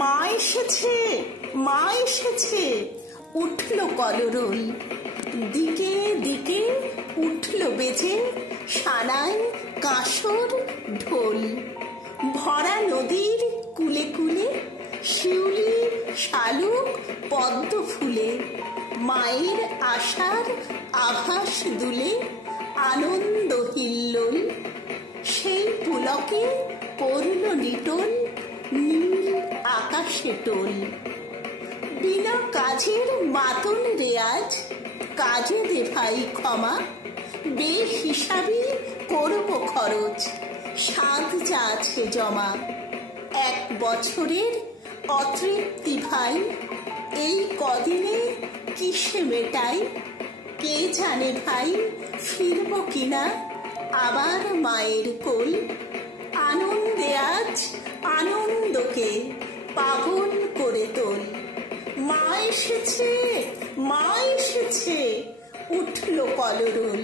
মা এসেছে, মা এসেছে, উঠল কলরোল। দিকে দিকে উঠল বেজে সানাই কাঁসর ঢোল। ভরা নদীর কুলে কুলে শিউলি শালুক পদ্ম ফুলে মায়ের আশার আভাস দুলে আনন্দ হিল্লোল। সেই পুলকে পড়ল নিটোল নীল আকাশে টোল। বিনা কাজের মাতন রেয়াজ, কাজে দে ভাই ক্ষমা, বেহিসাবি করব খরচ, সাধ যা আছে জমা। 1 বছরের অতৃপ্তি ভাই, এই কদিনে কিসে মেটাই? কে জানে ভাই ফিরব কিনা আবার মায়ের কোল। আনন্দে আজ আনন্দকে পাগল করে তোল। মা এসেছে, মা এসেছে, উঠল কলরোল।